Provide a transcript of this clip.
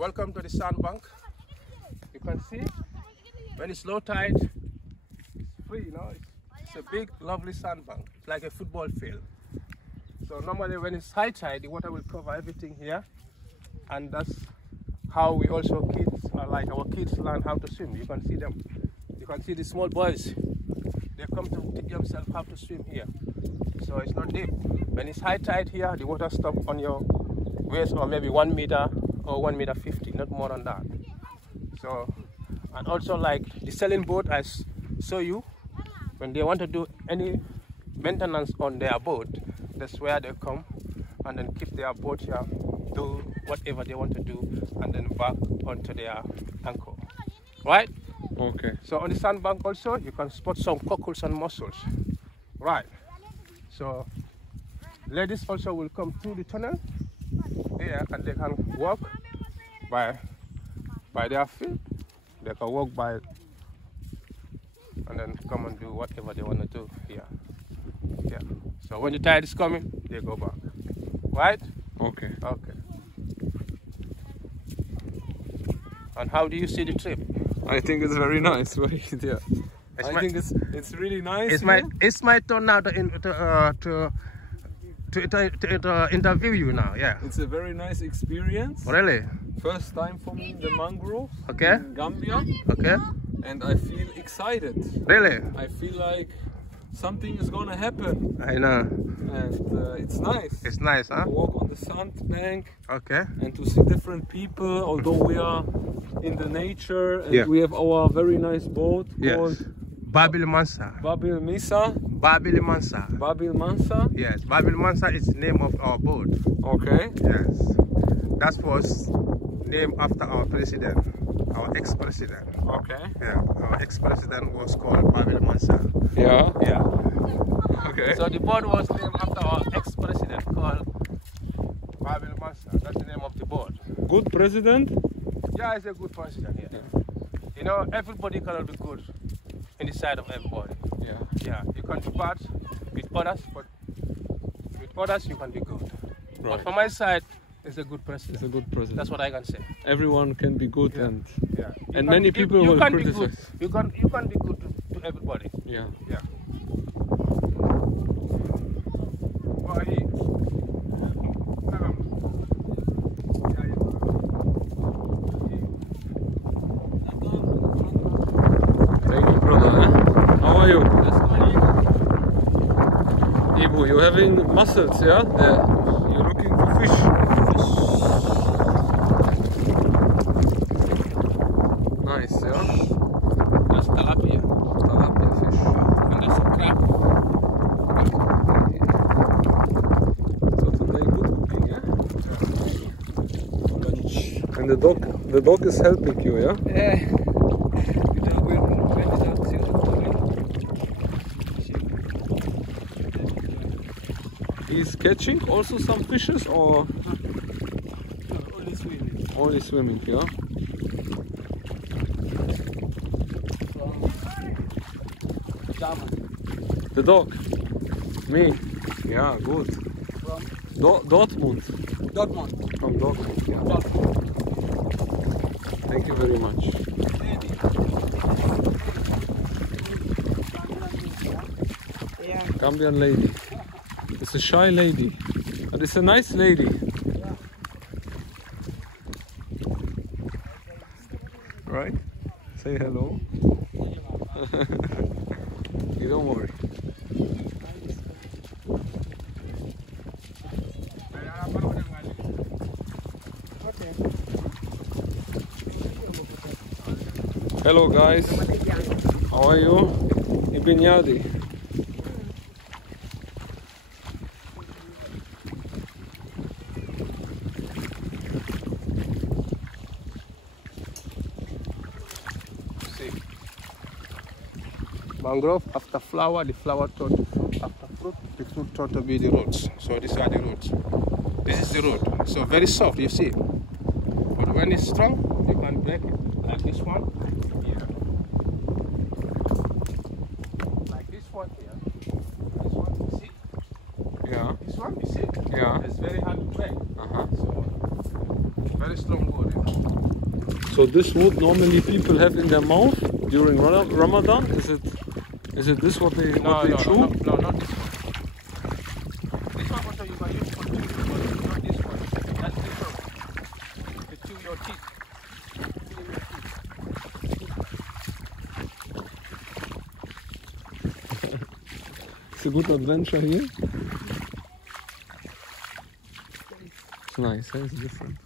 Welcome to the sandbank. You can see when it's low tide, it's free, you know. It's a big, lovely sandbank. It's like a football field. So normally when it's high tide, the water will cover everything here, and that's how we also our kids learn how to swim. You can see them. You can see the small boys. They come to teach themselves how to swim here. So it's not deep. When it's high tide here, the water stops on your waist, or maybe 1 meter or 1.50 meters, not more than that. So, and also like the sailing boat I saw you, when they want to do any maintenance on their boat, that's where they come and then keep their boat here, do whatever they want to do, and then back onto their anchor. Right? Okay. So on the sandbank also, you can spot some cockles and mussels. Right. So ladies also will come through the tunnel here, and they can walk by their feet. They can walk by and then come and do whatever they want to do here. Yeah. So when the tide is coming, they go back. Right? Okay. Okay. And how do you see the trip? I think it's very nice. Yeah. I think it's really nice. It's my turn now to interview you now. Yeah. It's a very nice experience. Really? First time for me in the mangroves in Gambia. Okay. And I feel excited. Really? I feel like something is gonna happen. I know. And it's nice. It's nice, huh? To walk on the sandbank. Okay. And to see different people, although we are in the nature, and yeah. we have our very nice boat called Babil Mansa. Babil Misa. Babil Mansa. Babil Mansa. Yes, Babil Mansa is the name of our boat. Okay. Yes. That was named after our president, our ex-president. Okay. Yeah, our ex-president was called Babil Mansa. Yeah. Yeah. Okay. So the boat was named after our ex-president called Babil Mansa. That's the name of the boat. Good president? Yeah, he's a good president. Yeah. You know, everybody cannot be good in the side of everybody. Yeah. Yeah. You can be bad with others, but with others you can be good. Right. But for my side, it's a good president. It's a good president. That's what I can say. Everyone can be good, and many people will criticize. You can be good to everybody. Yeah. Yeah. Thank you, brother. How are you? Ibu, you're having mussels, yeah? You're looking for fish. Nice, yeah? That's tilapia. Tilapia fish. And that's a crab. So today good cooking, yeah? Lunch. And the dog is helping you, yeah? Yeah. He's catching also some fishes, or Only swimming. only swimming, yeah? The dog? Me? Yeah, good. From? Dortmund. Dortmund. From Dortmund, yeah. Dortmund. Thank you very much. Yeah. Gambian lady. It's a shy lady. And it's a nice lady. Right? Say hello. You don't worry. Hello guys. How are you? Ibn Yadi. Mangrove, after flower, the flower turned to fruit. After fruit, the fruit turned to be the roots. So these are the roots. This is the root. So very soft, you see. But when it's strong, you can break it. Like this one here. Like this one here. This one, you see? Yeah. This one, you see? Yeah. It's very hard to break. Uh-huh. So Very strong wood. So this wood normally people have in their mouth during Ramadan? Is it this what they chew? No, not this one. This one also you can use for chewing, but not this one. That's different. To chew your teeth. Clean your teeth. It's a good adventure here. It's nice, huh? It's different.